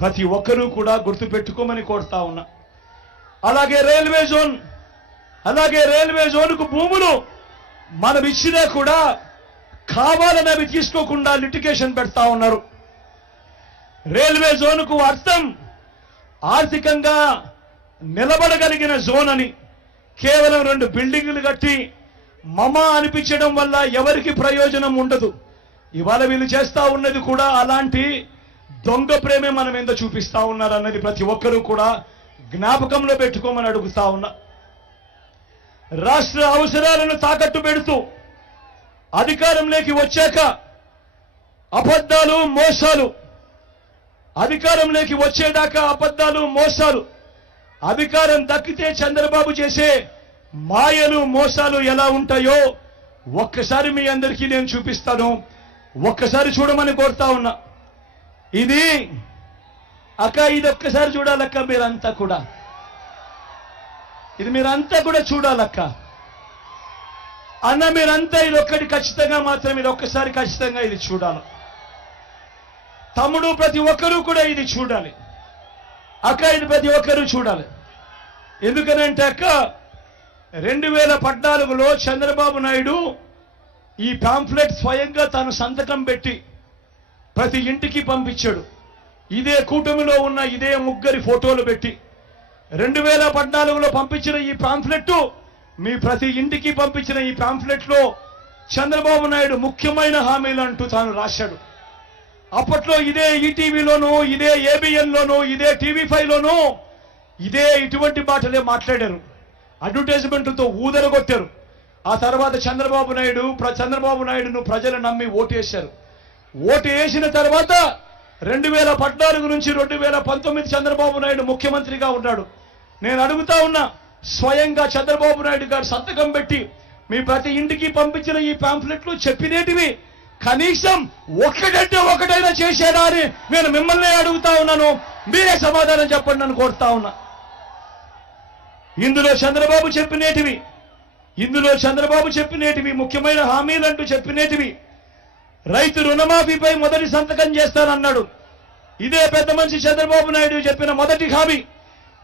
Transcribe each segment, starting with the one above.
ప్రతి ఒక్కరూ కూడా గుర్తుపెట్టుకోమని కోరుతా ఉన్నా. అలాగే రైల్వే జోన్కు భూములు మనం ఇచ్చినా కూడా కావాలని అవి తీసుకోకుండా లిటిగేషన్ పెడతా ఉన్నారు. రైల్వే జోన్కు అర్థం ఆర్థికంగా నిలబడగలిగిన జోన్ అని. కేవలం 2 బిల్డింగులు కట్టి మమా అనిపించడం వల్ల ఎవరికి ప్రయోజనం ఉండదు. ఇవాళ వీళ్ళు చేస్తా ఉన్నది కూడా అలాంటి దొంగ ప్రేమే మన మీద చూపిస్తా ఉన్నారు అన్నది ప్రతి ఒక్కరూ కూడా జ్ఞాపకంలో పెట్టుకోమని అడుగుతా ఉన్నా. రాష్ట్ర అవసరాలను తాకట్టు పెడుతూ అధికారంలోకి వచ్చాక అబద్ధాలు మోసాలు, అధికారంలోకి వచ్చేదాకా అబద్ధాలు మోసాలు, అధికారం దక్కితే చంద్రబాబు చేసే మాయలు మోసాలు ఎలా ఉంటాయో ఒక్కసారి మీ అందరికీ నేను చూపిస్తాను. ఒక్కసారి చూడమని కోరుతా ఉన్నా. ఇది ఒక్కసారి చూడాలక్క, మీరంతా కూడా ఇది మీరంతా కూడా చూడాలక్క. అన్న మీరంతా ఇది ఒక్కటి ఖచ్చితంగా మాత్రం ఇది ఒక్కసారి ఖచ్చితంగా ఇది చూడాలి. తమ్ముడు ప్రతి ఒక్కరూ కూడా ఇది చూడాలి. అక్క ఇది ప్రతి ఒక్కరూ చూడాలి. ఎందుకనంటే అక్క 2014లో చంద్రబాబు నాయుడు ఈ పాంఫ్లెట్ స్వయంగా తాను సంతకం పెట్టి ప్రతి ఇంటికి పంపించాడు. ఇదే కూటమిలో ఉన్న ఇదే ముగ్గురి ఫోటోలు పెట్టి 2014లో పంపించిన ఈ పాంఫ్లెట్, మీ ప్రతి ఇంటికి పంపించిన ఈ పాంఫ్లెట్ లో చంద్రబాబు నాయుడు ముఖ్యమైన హామీలు అంటూ తాను రాశాడు. అప్పట్లో ఇదే ఈటీవీలోనూ, ఇదే ఏబిఎన్ లోనూ, ఇదే టీవీ5లోనూ ఇదే ఇటువంటి మాటలే మాట్లాడారు. అడ్వర్టైజ్మెంట్లతో ఊదరగొట్టారు. ఆ తర్వాత చంద్రబాబు నాయుడును ప్రజలు నమ్మి ఓటేశారు. ఓటు వేసిన తర్వాత 2014 నుంచి 2019 చంద్రబాబు నాయుడు ముఖ్యమంత్రిగా ఉన్నాడు. నేను అడుగుతా ఉన్నా, స్వయంగా చంద్రబాబు నాయుడు గారు సంతకం పెట్టి మీ ప్రతి ఇంటికి పంపించిన ఈ పాంఫ్లెట్లు చెప్పినేటివి కనీసం ఒకటైనా చేశారా అని నేను మిమ్మల్ని అడుగుతా ఉన్నాను. మీరే సమాధానం చెప్పండి అని కోరుతా ఉన్నా. ఇందులో చంద్రబాబు చెప్పినేటివి ముఖ్యమైన హామీలంటూ చెప్పినేటివి. రైతు రుణమాఫీపై మొదటి సంతకం చేస్తానన్నాడు. ఇదే పెద్ద మనిషి చంద్రబాబు నాయుడు చెప్పిన మొదటి హామీ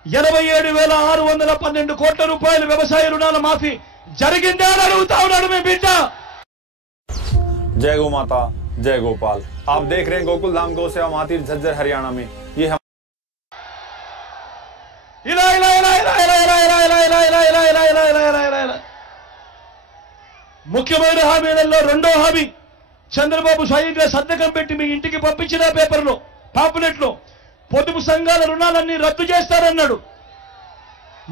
87,612 కోట్ల రూపాయలు వ్యవసాయ రుణాల మాఫీ జరిగిందా అని అడుగుతా ఉన్నాడు మీ బిడ్డ. जय गौ माता, जय गोपाल। आप देख रहे हैं गोकुल धाम गौ सेवा मातिर झज्जर हरियाणा में। ये हम ముఖ్యమైన హామీలలో రెండో హామీ చంద్రబాబు స్వయంగా సంతకం పెట్టి మీ ఇంటికి పంపించిన పేపర్లో పాంప్లెట్ లో పొదుపు సంఘాల రుణాలన్నీ రద్దు చేస్తారన్నాడు.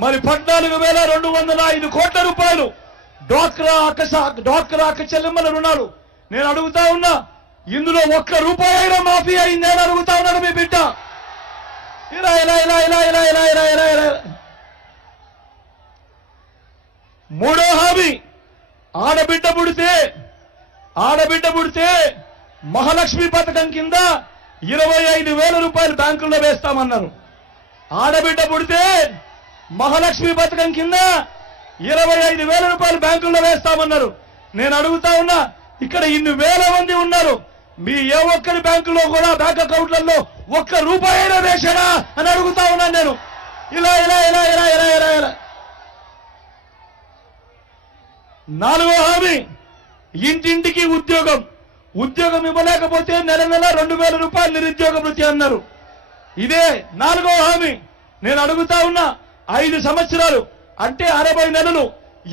మరి 14,205 కోట్ల రూపాయలు డ్వాక్రా అక్క చెల్లెమ్మల రుణాలు. నేను అడుగుతా ఉన్నా, ఇందులో ఒక్క రూపాయి అయినా మాఫీ అయింది అని అడుగుతా ఉన్నాడు మీ బిడ్డ. మూడో హామీ ఆడబిడ్డ పుడితే మహాలక్ష్మి పథకం కింద 25,000 రూపాయలు బ్యాంకుల్లో వేస్తామన్నారు. ఆడబిడ్డ పుడితే మహాలక్ష్మి పథకం కింద 25,000 రూపాయలు బ్యాంకుల్లో వేస్తామన్నారు. నేను అడుగుతా ఉన్నా, ఇక్కడ ఇన్ని వేల మంది ఉన్నారు, మీ ఏ ఒక్కరి బ్యాంకులో కూడా బ్యాంక్ అకౌంట్లలో ఒక్క రూపాయి అయినా వేశాడా అని అడుగుతా ఉన్నాను నేను. ఇలా నాలుగో హామీ ఇంటింటికి ఉద్యోగం ఇవ్వలేకపోతే నెల 2,000 రూపాయలు నిరుద్యోగ భృతి అన్నారు. ఇదే నాలుగో హామీ. నేను అడుగుతా ఉన్నా, 5 సంవత్సరాలు అంటే 60 నెలలు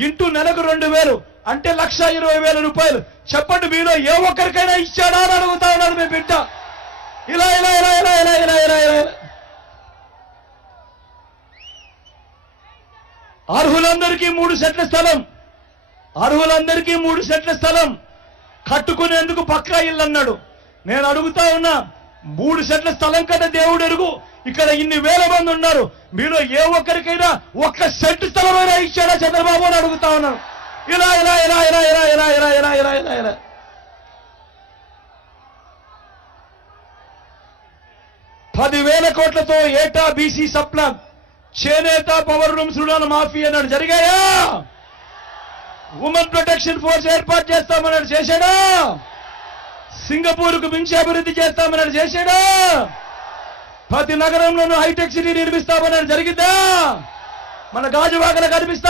ఇంటూ నెలకు 2,000 అంటే 1,20,000 రూపాయలు. చెప్పండి, మీలో ఏ ఒక్కరికైనా ఇచ్చాడా అని అడుగుతా ఉన్నాను మీ బిడ్డ. ఇలా అర్హులందరికీ 3 సెంట్ల స్థలం కట్టుకునేందుకు పక్కా ఇల్లు అన్నాడు. నేను అడుగుతా ఉన్నా, 3 సెంట్ల స్థలం కదా దేవుడు ఎరుగు. ఇక్కడ ఇన్ని వేల మంది ఉన్నారు, మీలో ఏ ఒక్కరికైనా 1 సెంటు స్థలమైనా ఇచ్చాడా చంద్రబాబు అని అడుగుతా ఉన్నాను. ఇలా 10,000 కోట్లతో ఏటా బీసీ సప్లాన్, చేనేత పవర్ రూమ్స్ రుణాల మాఫీ అన్నాడు. జరిగాయా? ఉమెన్ ప్రొటెక్షన్ ఫోర్స్ ఏర్పాటు చేస్తామన్నాడు. చేశాడా? సింగపూర్కు మించి అభివృద్ధి చేస్తామన్నాడు. చేశాడా? ప్రతి నగరంలోనూ హైటెక్ సిటీ నిర్మిస్తామని జరిగిందా? మన గాజువాకలో కనిపిస్తా